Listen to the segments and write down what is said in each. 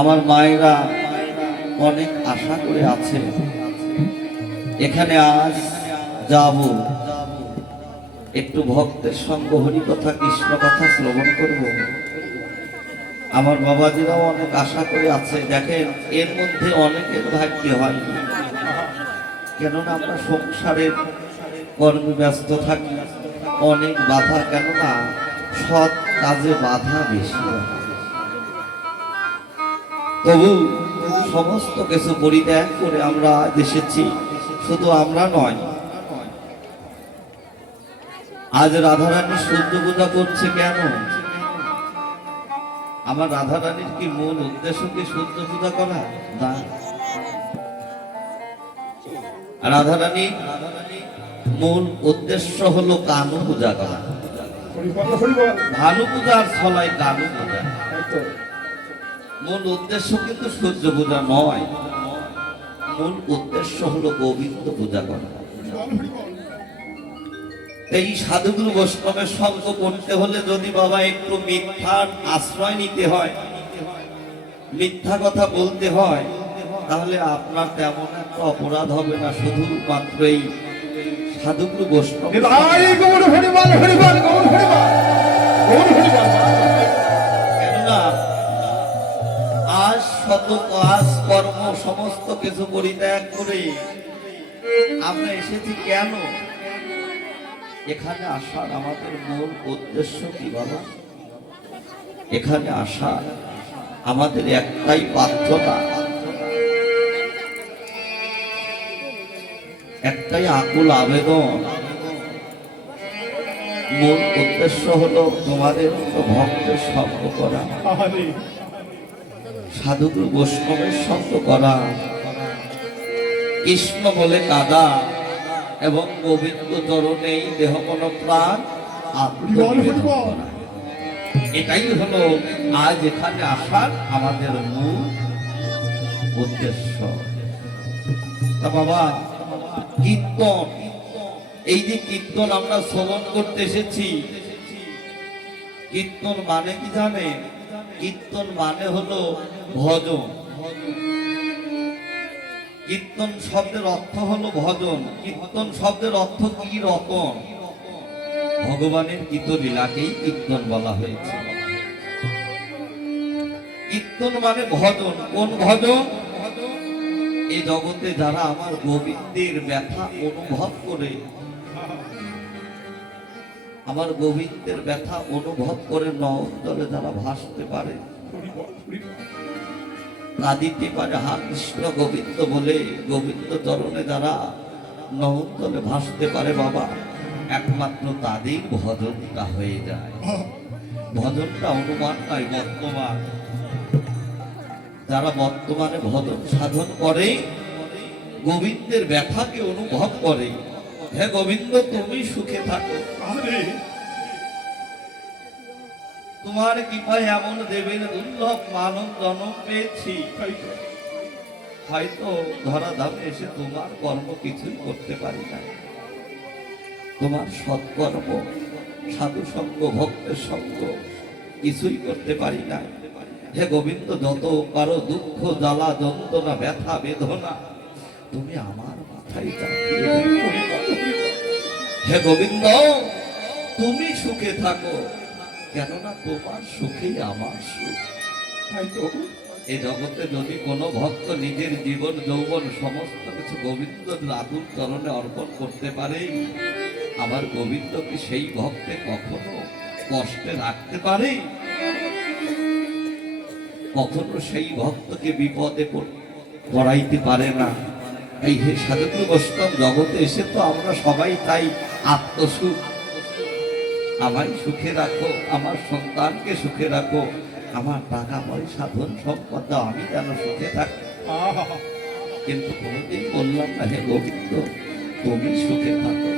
আমার মায়েরা অনেক আশা করে আছে এখানে আজ যাব, একটু ভক্তের সঙ্গ হরি কথা কৃষ্ণ কথা শ্রবণ করব। আমার বাবাজিরাও অনেক আশা করে আছে। দেখেন, এর মধ্যে অনেকের ভাগ্য হয়, কেননা আমরা সংসারের কর্মে ব্যস্ত থাকি, অনেক বাধা, কেননা সৎ কাজে বাধা বেশি। তবু সমস্ত কিছু পরিত্যাগ করে আমরা এসেছি। শুধু আমরা নয়, আজ রাধারানী সূর্য পূজা করছে কেন? আমার রাধারানীর কি মূল উদ্দেশ্য কি সূর্য পূজা করা? না, রাধারানী মূল উদ্দেশ্য হলো কানু পূজা করা। ভানু পূজার ছলাই কানু পূজা। মূল উদ্দেশ্য কিন্তু সূর্য পূজা নয়, মূল উদ্দেশ্য হলো গোবিন্দ পূজা করা। এই সাধুগুরু বৈষ্ণবের সঙ্গ করতে হলে যদি বাবা একটু মিথ্যার আশ্রয় নিতে হয়, মিথ্যা কথা বলতে হয়, তাহলে আপনার তেমন একটা অপরাধ হবে না। শুধু মাত্র এই সাধুগুরু বৈষ্ণব, কেননা আজ শত কাজ কর্ম সমস্ত কিছু পরিত্যাগ করে আমরা এসেছি কেন? এখানে আসার আমাদের মূল উদ্দেশ্য কি বাবা? এখানে আসার আমাদের একটাই প্রার্থনা, একটাই আকুল আবেদন। মূল উদ্দেশ্য হলো তোমাদের ভক্তের সঙ্গ করা, সাধুগুরু বৈষ্ণবের সঙ্গ করা, কৃষ্ণ বলে কাদা এবং গোবিন্দ চরণেই দেহ মন প্রাণ আত্মনিবেদন করা। এটাই হলো আজ এখানে আসার আমাদের মূল উদ্দেশ্য। তা বাবা, কীর্তন, এই যে কীর্তন আমরা শ্রবণ করতে এসেছি, কীর্তন মানে কি জানে? কীর্তন মানে হলো ভজন। কীর্তন শব্দের অর্থ হলো ভজন। কীর্তন শব্দের অর্থ কি রকম? ভগবানের কীর্তলীলাকেই কীর্তন বলা হয়েছে। কীর্তন মানে ভজন। কোন ভজন? এই জগতে যারা আমার গোবিন্দের ব্যথা অনুভব করে, আমার গোবিন্দের ব্যথা অনুভব করে নয়নজলে যারা ভাসতে পারে, কাঁদিতে পারে, হা কৃষ্ণ গোবিন্দ বলে গোবিন্দ চরণে যারা নয়নজলে ভাসতে পারে বাবা, একমাত্র তাদের ভজনটা হয়ে যায়। ভজনটা অনুমান নয়, বর্তমান। যারা বর্তমানে ভজন সাধন করে, গোবিন্দের ব্যথাকে অনুভব করে, হে গোবিন্দ তুমি সুখে থাকো, তোমার কৃপায় এমন দেবের দুর্লভ মানব জন্ম পেয়েছি, হয়তো ধরা ধামে এসে তোমার কর্ম কিছুই করতে পারি না, তোমার সৎকর্ম সাধু সঙ্গ ভক্তের সঙ্গ কিছুই করতে পারি না। হে গোবিন্দ, যত কারো দুঃখ জ্বালা যন্ত্রণা ব্যথা বেদনা তুমি আমার মাথায় চাপিয়ে দিও। হে গোবিন্দ তুমি সুখে থাকো, কেননা তোমার সুখেই আমার সুখ। এই জগতে যদি কোনো ভক্ত নিজের জীবন যৌবন সমস্ত কিছু গোবিন্দের আতুর চরণে অর্পণ করতে পারে, আমার গোবিন্দ কি সেই ভক্তে কখনো কষ্টে রাখতে পারে? কখনো সেই ভক্তকে বিপদে পড়াইতে পারে না। এই হে সাধুগুরু বৈষ্ণব জগতে এসে তো আমরা সবাই তাই আত্মসুখ, আমায় সুখে রাখো, আমার সন্তানকে সুখে রাখো, আমার টাকা পয়সা ধন সম্পদ দাও, আমি যেন সুখে থাকি। কিন্তু কোনোদিন বললাম না, হে গোবিন্দ তুমি সুখে থাকো,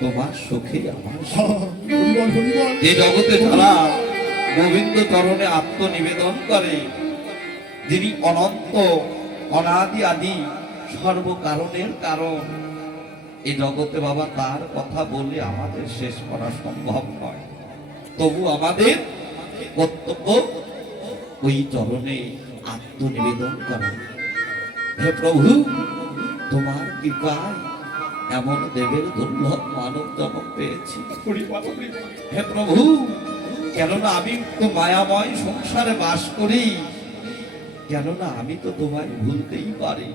তোমার সুখে আমার সুখ। এই জগতে যারা গোবিন্দ চরণে আত্মনিবেদন করে, যিনি অনন্ত অনাদি আদি সর্বকারণের কারণ, এই জগতে বাবা তার কথা বলে আমাদের শেষ করা সম্ভব নয়। তবু আমাদের কর্তব্য ওই চরণে আত্মনিবেদন করা। হে প্রভু, তোমার কৃপায় এমন দেবের দুর্লভ মানব জন্ম পেয়েছি। হে প্রভু, কেননা আমি তো মায়াময় সংসারে বাস করি, কেননা আমি তো তোমায় ভুলতেই পারি।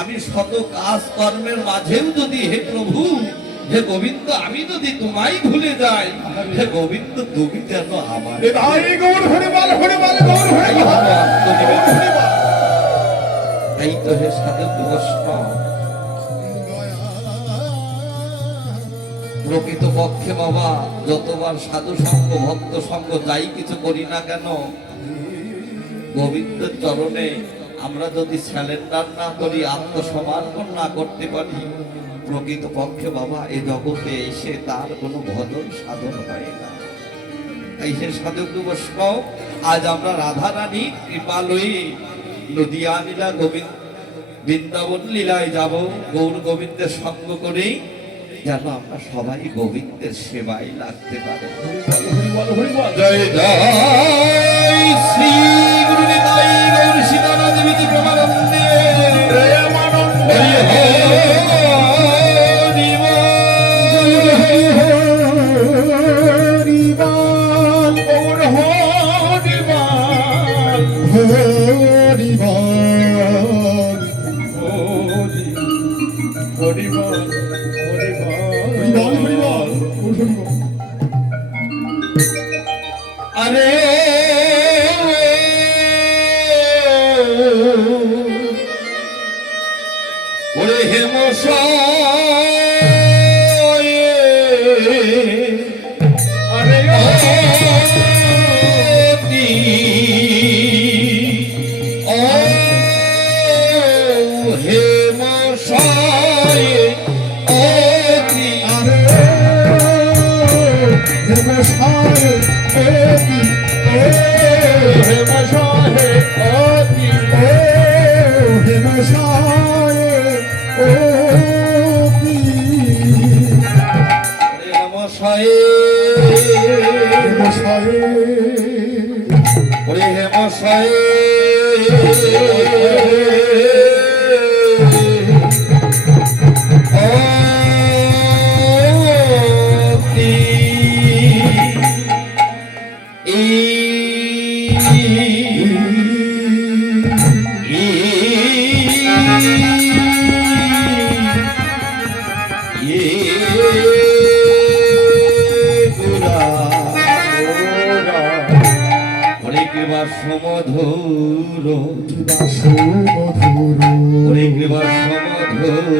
আমি শত কাজ কর্মের মাঝেও যদি, হে প্রভু, হে গোবিন্দ, আমি যদি তোমায় ভুলে যাই, হে গোবিন্দ, তুমি কেন আমার এই তো হে সাধক বৈষ্ণব, প্রকৃত পক্ষে বাবা যতবার সাধু সঙ্গ ভক্ত সঙ্গ যাই কিছু করি না কেন, গোবিন্দের চরণে আমরা যদি স্যালেন্ডার না করি, আত্মসমর্পণ না করতে পারি, প্রকৃত পক্ষে বাবা এ জগতে এসে তার কোনো ভজন সাধন হয় না। তাই সে সাধক বৈষ্ণব, আজ আমরা রাধা রানী কৃপা লয়ে নদিয়া লীলা গোবিন্দ বৃন্দাবন লীলায় যাব, গৌর গোবিন্দের সঙ্গ করেই যেন আমরা সবাই গোবিন্দের সেবায় লাগতে পারে। জয় জয় শ্রী গুরু নিতাই গৌর সীতানাথ বিধি প্রমানন্দে প্রেমানন্দে আরে ওরে হেমশায়, আরে হেমশায়, ওরে হেমশায় সমধুর, ওরে কৃপা সমধুর,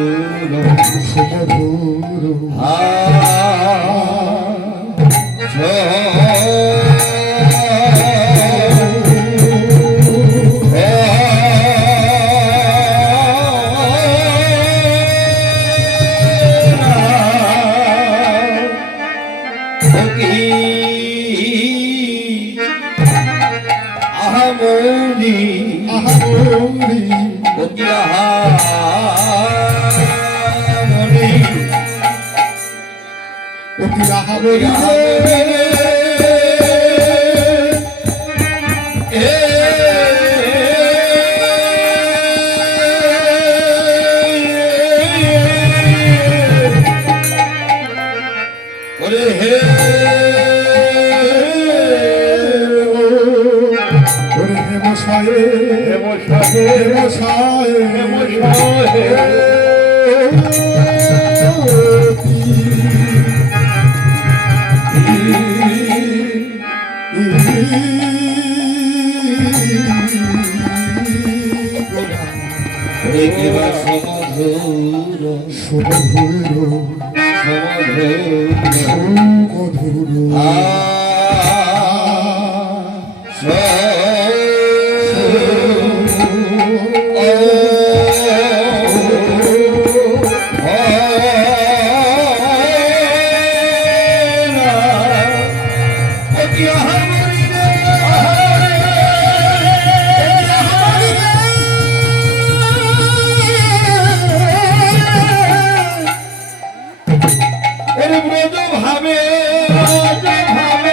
ভাবে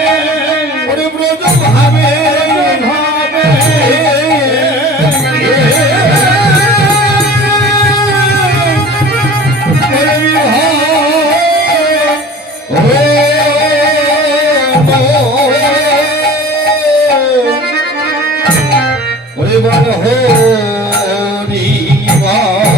বল হরি বল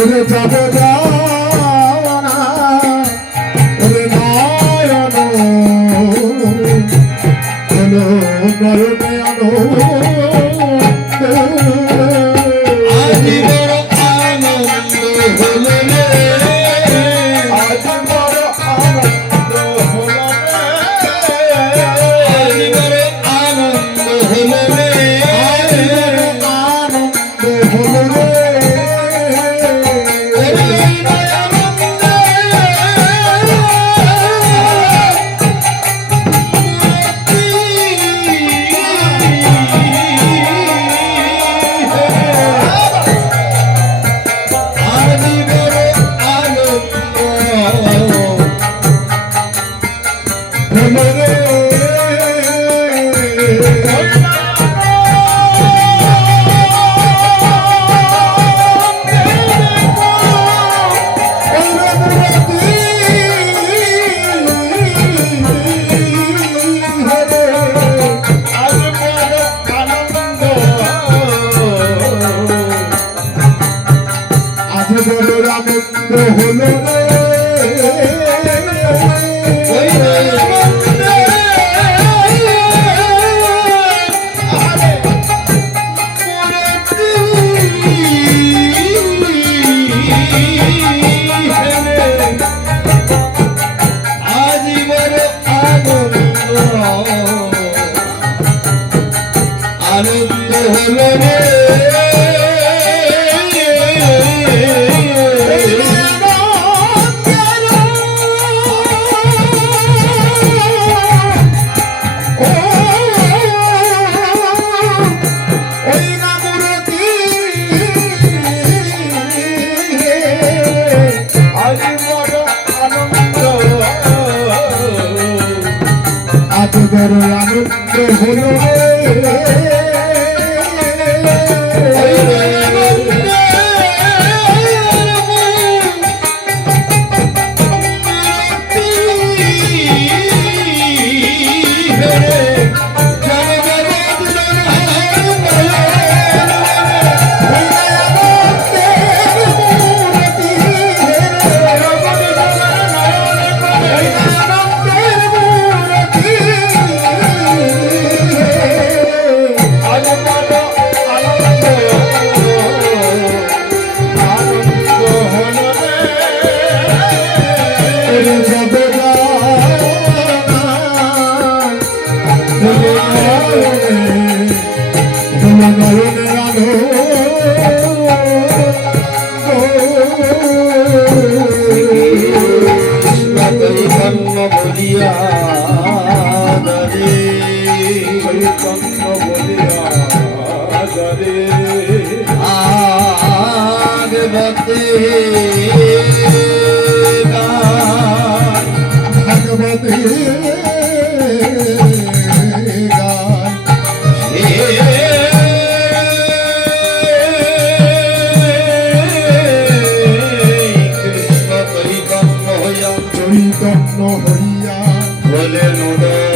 ওরে যাব না ওরে নয়ন হলো নয়নে আনো আজি বড় আনন্দ হলো রে, আজ বড় আনন্দ হলো আজি বড় আনন্দ হলো রে, আনন্দ হলো রে আনন্দ হলো রে, বড় আনন্দ হলো বলিয়া দরে, আগবতে ভগবতী কৃষ্ণ চৈতন্য হইয়া চৈতন্য হইয়া বলে নদ